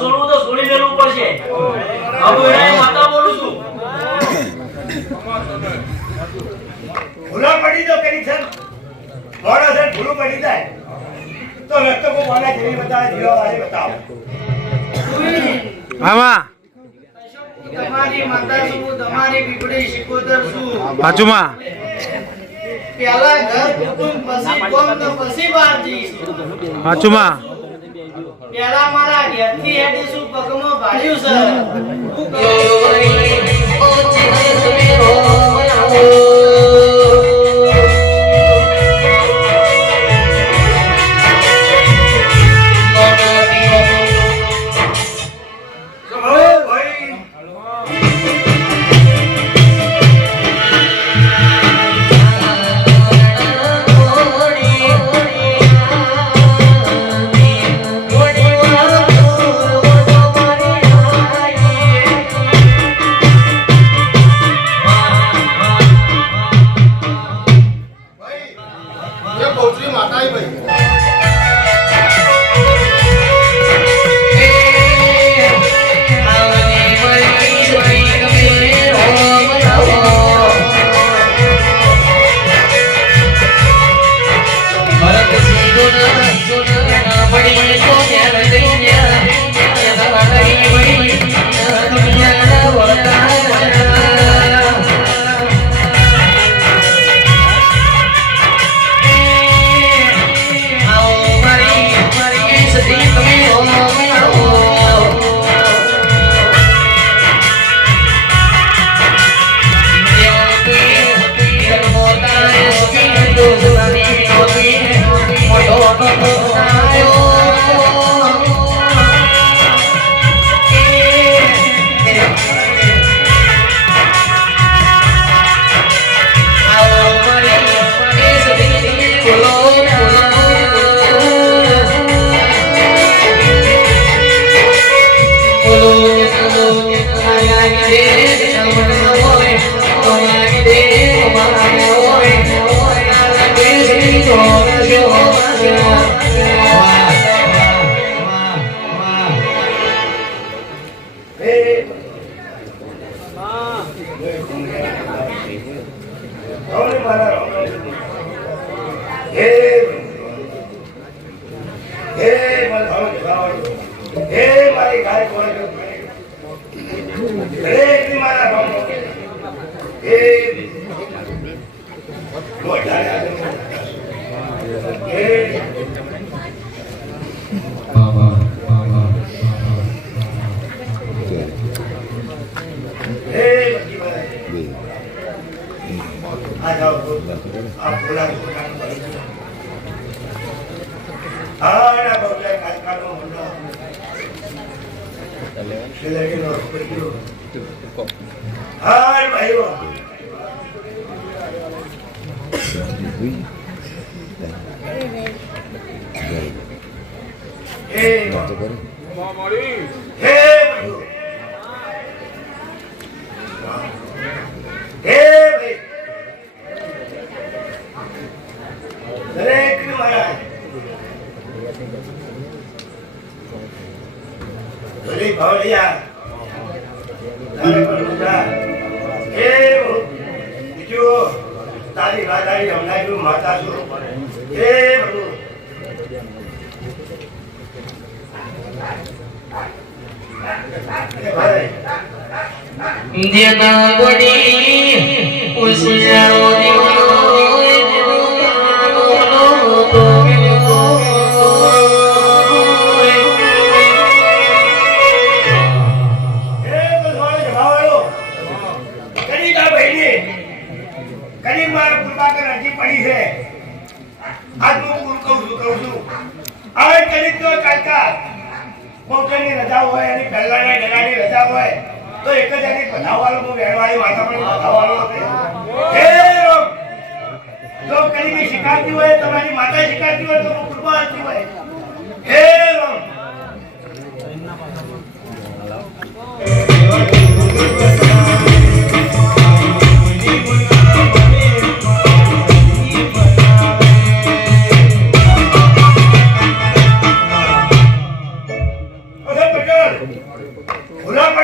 છોડવું તો છોડી દેવું પડશે. હવે એ માતા બોલું છું. ભૂલો પડી તો કરી છે મોડો છે ભૂલો પડી જાય તો રસ્તો કો વાલા જેવી બતાવે જીરો વાળી બતાવો. આમાં તમારી માતા છું તમારી પીપળી શિકોતર છું. બાજુમાં પેલા ઘર કુટુંબ પછી કોમ તો પછી બાજી. બાજુમાં પેલા મારા ઘેરથી હેડીશું પગમાં ભાડ્યું છે.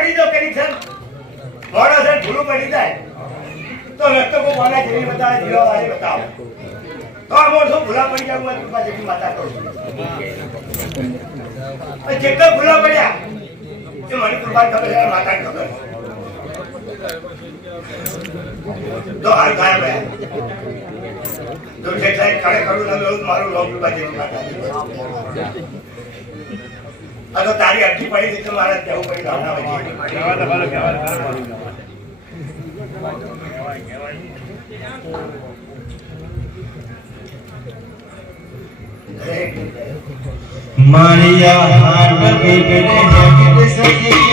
પડી દો કનેક્શન મોડો છે ભૂલું પડી જાય તો રસ્તો કો કોના જેવી બતાવે જીવા વાળી બતાવો તો આમ શું ભૂલા પડી જાય હું કૃપા જેવી માતા કહું છું જેટલા ભૂલા પડ્યા એ મને કૃપા ખબર છે માતા ખબર તો હાલ કાય બે તો જે થાય કાળે કરું ના મારું લોક કૃપા જેવી માતા આ તો તારી અટકી પડી હતી તો મારે જવું પડી ગામના વચ્ચે મારિયા હાટ બેટને હેટ સજી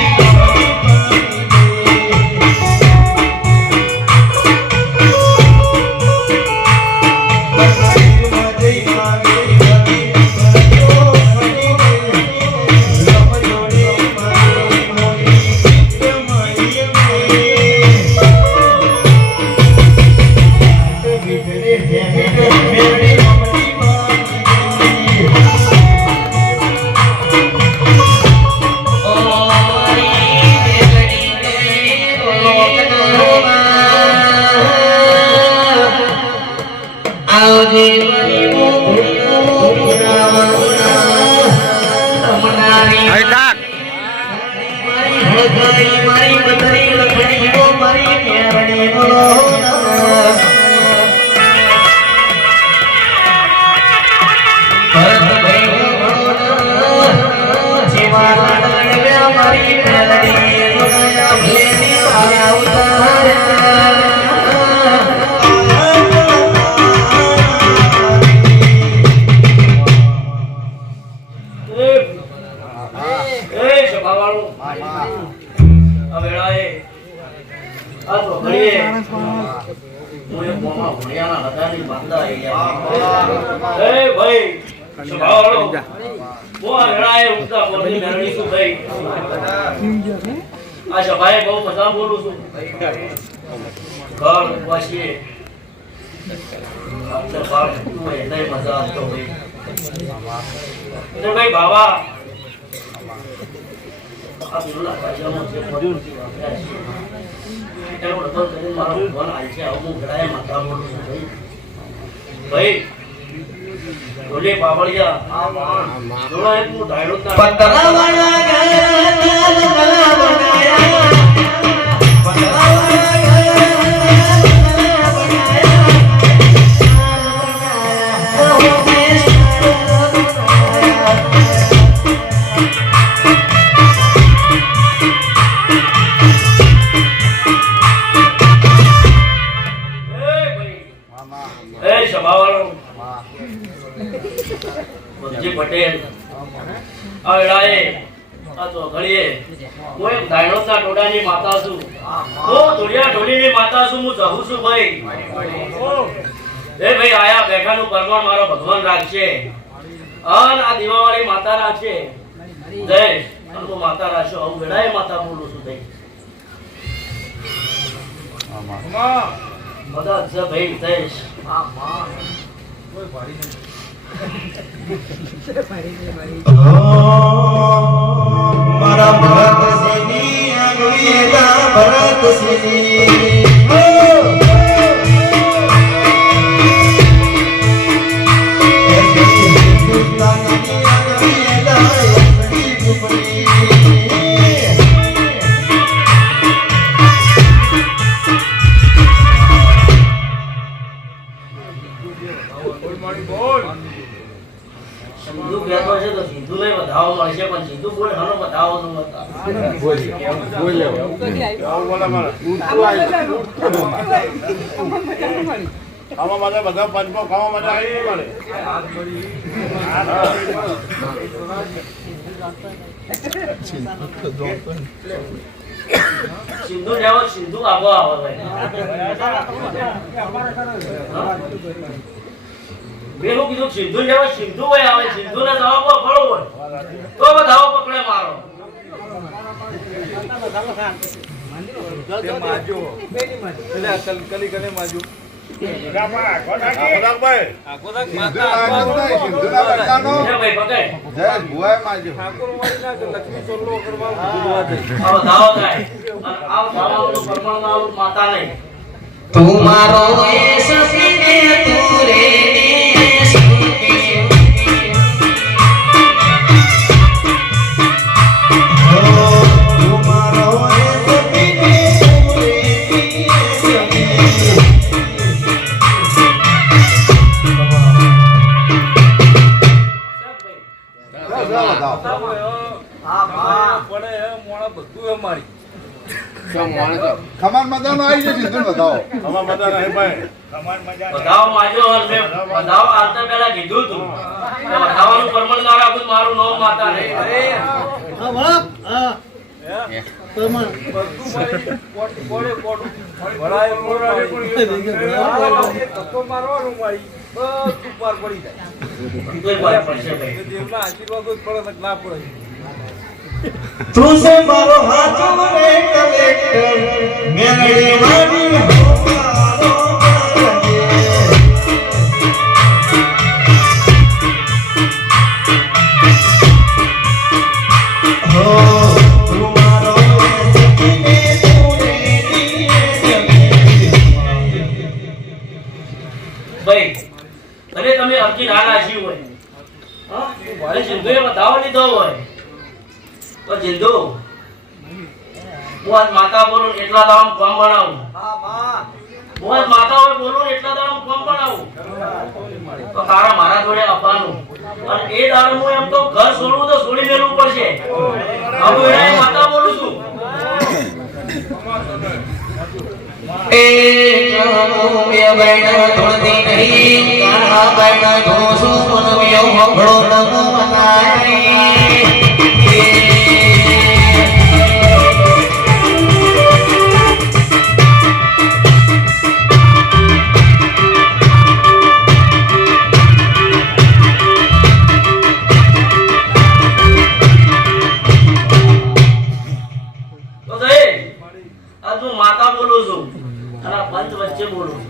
अच्छा भाई बहुत मजा बोलू છું ઘર વાસીએ આપણે બાપ તું એને મજા આવતો ભાઈ ભાઈ બાબા આ બિરુલા કાજમાં છે મજૂર એનો રતન કરીને મારો ભગવાન આલ છે હું ઘડાય માતા બોલું છું ભાઈ બોલે બાબળિયા આ માન જોડા એક હું ડાયલોગ ના પતરાવાળા ગલા બનાયા પટેલ અડાએ આ તો ઘડીએ હું એક ધાયણોના ટોડાની માતા છું હું ધોળિયા ઢોલીની માતા છું હું જહું છું ભાઈ એ ભાઈ આયા બેઠાનું પરમાણ મારો ભગવાન રાખશે અન આ દીવાવાળી માતા રાખશે જય અને હું માતા રાખશો હું ગડાએ માતા બોલું છું ભાઈ મદદ છે ભાઈ જયેશ મારા ભરત સિંહની આગળીના ભરત સિંહની સિંધુ કહેતો છે તો સિંધુ ને વધાવો મળશે પણ સિંધુ બોલ હનો વધાવો નું હતા ખાવા માટે બધા પંચમો ખાવા માટે આવી મળે સિંધુ લેવો સિંધુ આવો આવો મેલું કીધું સિંધુ લેવો સિંધુ હોય આવે સિંધુ ને જવાબ ફળો હોય તો બધાઓ પકડે મારો ગોદાકભાઈ. જય ભાઈ પકડ. આવો ધાવો થાય. અને આવ ધાવાનું પરમાણુ આવું માતા નહીં. તું મારો એ સપને તું રે ખમાન મજાનો આવી જશે તું બતાવો. ખમાન મજાનો હે ભાઈ. વધાવો માજો અને વધાવો આવતા પહેલા કીધું તું કે વધાવાનું પરમાણુ ના રાખું તો મારું નામ માતા નહીં. કોઈ વાત પડશે ભાઈ. તું સે મારો હાથ મને કલેક્ટર મેળે મારી ભાઈ ભલે તમે અરજી ના નાખી હોય, હા, ભલે જિંદુએ વધાવો લીધો હોય, તો જિંદુ હું આજ માતા બોલું ને એટલા દામ કોમ બનાવું. હું આજ માતા હોય બોલું ને એટલા દામ કોમ બનાવું તો તારા મારા જોડે આપવાનું. અને એ દાડે હું એમ તો ઘર છોડવું તો છોડી મેળવું પડશે. હવે એ માતા બોલું છું. એ મે બેના ધોળતી નહીં કાના બેના ધોસુ મનવ્યો હોળો નમ મનાઈ તો સાહેબ આજ હું માતા બોલું છું અને આ પંચ વચ્ચે બોલું છું.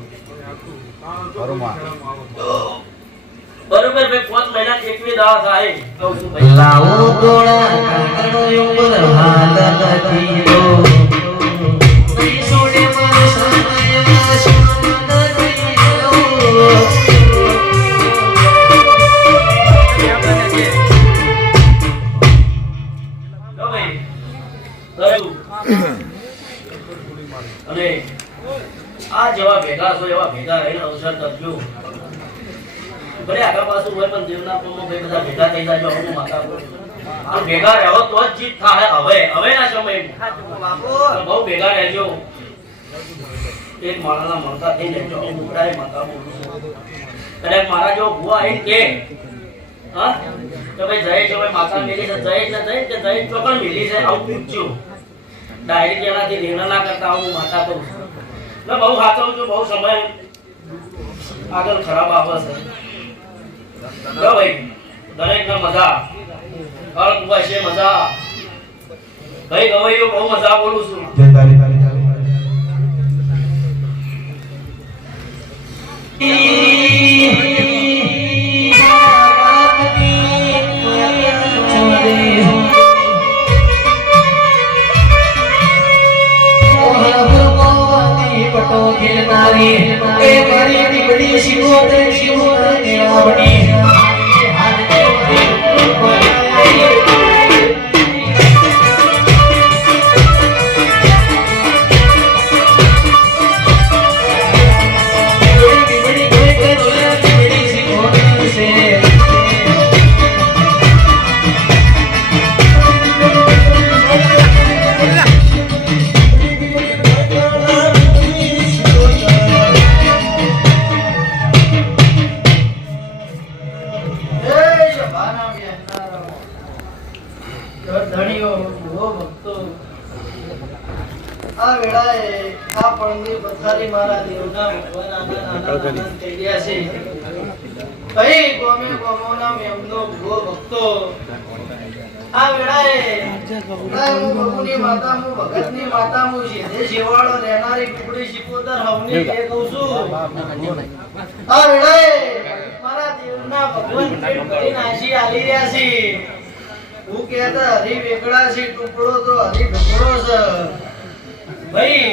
બરોબર ભાઈ 5 મહિના 21 દાડા થાય કહું છું ભાઈ. લાવો ગોળા કાકડો ઉપર હાલ નથી રો નહીં સોડે મારો સામયા સોન નથી રો તો ભાઈ કરું. અને આ જેવા ભેગા છો એવા ભેગા રહીને અવસર કરજો. ભલે આગળ પાછું હોય પણ દેવના કોમો ભાઈ બધા ભેગા થઈ જાય. હું માતા બોલું આ ભેગા રહો તો જ જીત થાય. હવે ના સમયમાં બહુ ભેગા રહેજો. એક માળાના મળતા થઈ જજો. હું ઉપડાય માતા બોલું છું. કદાચ મારા જો ભુવા આવીને કે હા તો ભાઈ જય જો ભાઈ માતા મેલી છે, જય ને જય કે જય ચોકણ મેલી છે આવું પૂછજો. ડાયરેક્ટ એનાથી નિર્ણય ના કરતા હું માતા કહું છું. મેં બહુ સાચવું છું. બહુ સમય આગળ ખરાબ આવે છે. જો ભાઈ દરેકને મજા કળક છે મજા. ભાઈ ગવાઈઓ બહુ મજા બોલું છું. ખેલનારી એ મારી દીકરી શિવોતર શિવોતર દેવાવણી આ વેળાએ આ પણની પથારી મારા દેવના ભગવાન આનંદ થઈ ગયા છે. ભાઈ ગોમે ગોમોના મેમનો ભૂવો ભક્તો આ વેળાએ હું પ્રભુની માતા, હું ભગતની માતા, હું શેઠે શેવાળો રહેનારી પીપળી શિકોતર હવની એ કહું છું. આ વેળાએ મારા દેવના ભગવાન પેટ ભરી નાસી આલી રહ્યા છે. હું કહેતા હરી વેગળા છે, ટુકડો તો હરી ઢોકળો છે. ભાઈ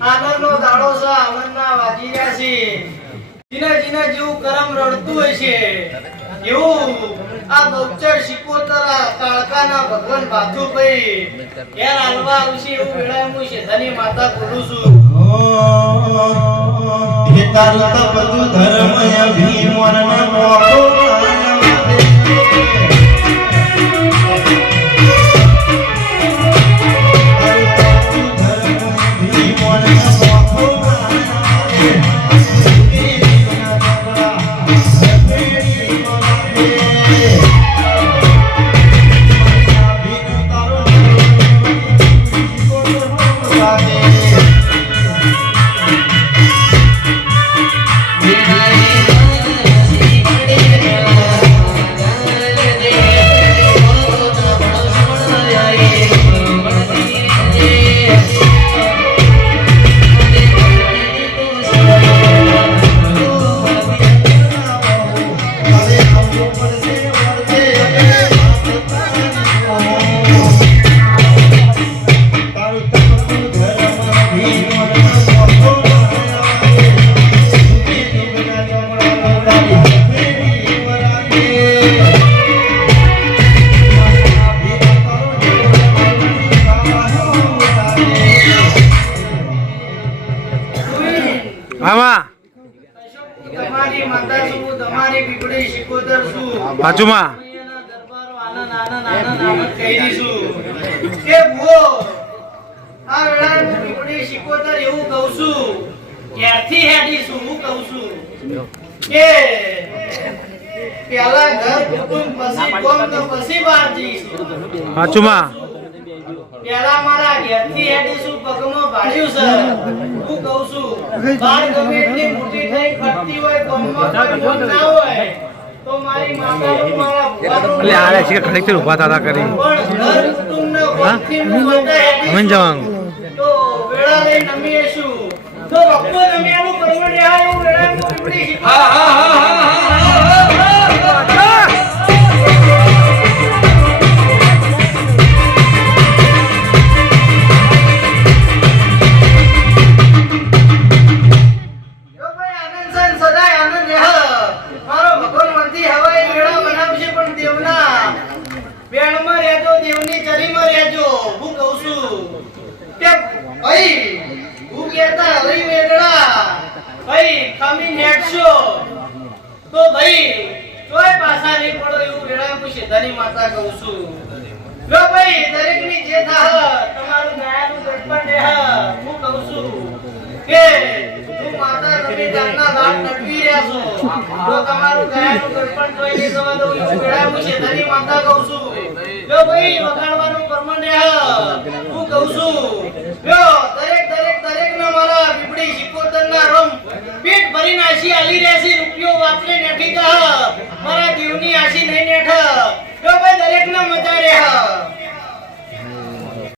આનંદનો દાડો છે, આનંદના વાજી રહ્યા છે. જીના જીના જેવું કરમ રડતું હોય છે એવું આ બહુચર શિકોતર કાળકાના ભગવાન ભાથુભાઈ યાર હાલવા આવશે એવું વેળાએ હું શેઠાની માતા બોલું છું. હે તારું તો બધું ધર્મ અભિમાનના મોકો તમારી માતા છું, તમારી પીપળી શિકોતર છું. બાજુમાં એના દરબારો આનંદ આનંદ આનંદ આનંદ કહી દઈશું કે ભૂવો આ વેળાએ હું પીપળી શિકોતર એવું કહું છું, ક્યારથી હેડીશું હું કહું છું કે પહેલા ઘર કુટુંબ પછી કોમ તો પછી બહાર જઈશું. બાજુમાં પેલા મારા ઘેરથી હેડીશું પગમાં ભાડ્યું છે હું કહું છું. બાર ગમે એટલી મોટી થઈ ફરતી હોય કોમમાં કોઈ મોટ ના હોય તો મારી માતાનું મારા ભુવાનું એટલે આવે છે ઘડીક ઉભા થતા કરી પણ ઘર કુટુંબનો કોમથી હું માતા હેડીશું. અમીન જવાનું તો વેળા લઈ નમીશું તો ભક્તો નમ્યાનું પરમણે આ એવું વેળા હું પીપળી શીખવા. તો ભાઈ તોય પાછા નહીં પડો એવું વેળા હું શેઠાની માતા કહું છું. લો ભાઈ દરેકની જે થાહ તમારું દયાનું દર્પણ દેહ હું કહું છું કે હું માતા તમે જાતના લાડ નટવી રહ્યા છો તો તમારું દયાનું દર્પણ તોય નહીં જવા દઉં એવું વેળા હું શેઠાની માતા કહું છું. લો ભાઈ વગાડવાનું પરમણ દેહ હું કહું છું. લો દરેક ના મારા પીપળી શિકોતરના રમ પેટ ભરી નાસી આલી રહેશે રૂપિયો વાતરે નેઠી કા મારા દેવની આશી નહીં નેઠ. તો ભાઈ દરેક ના મજા રહે.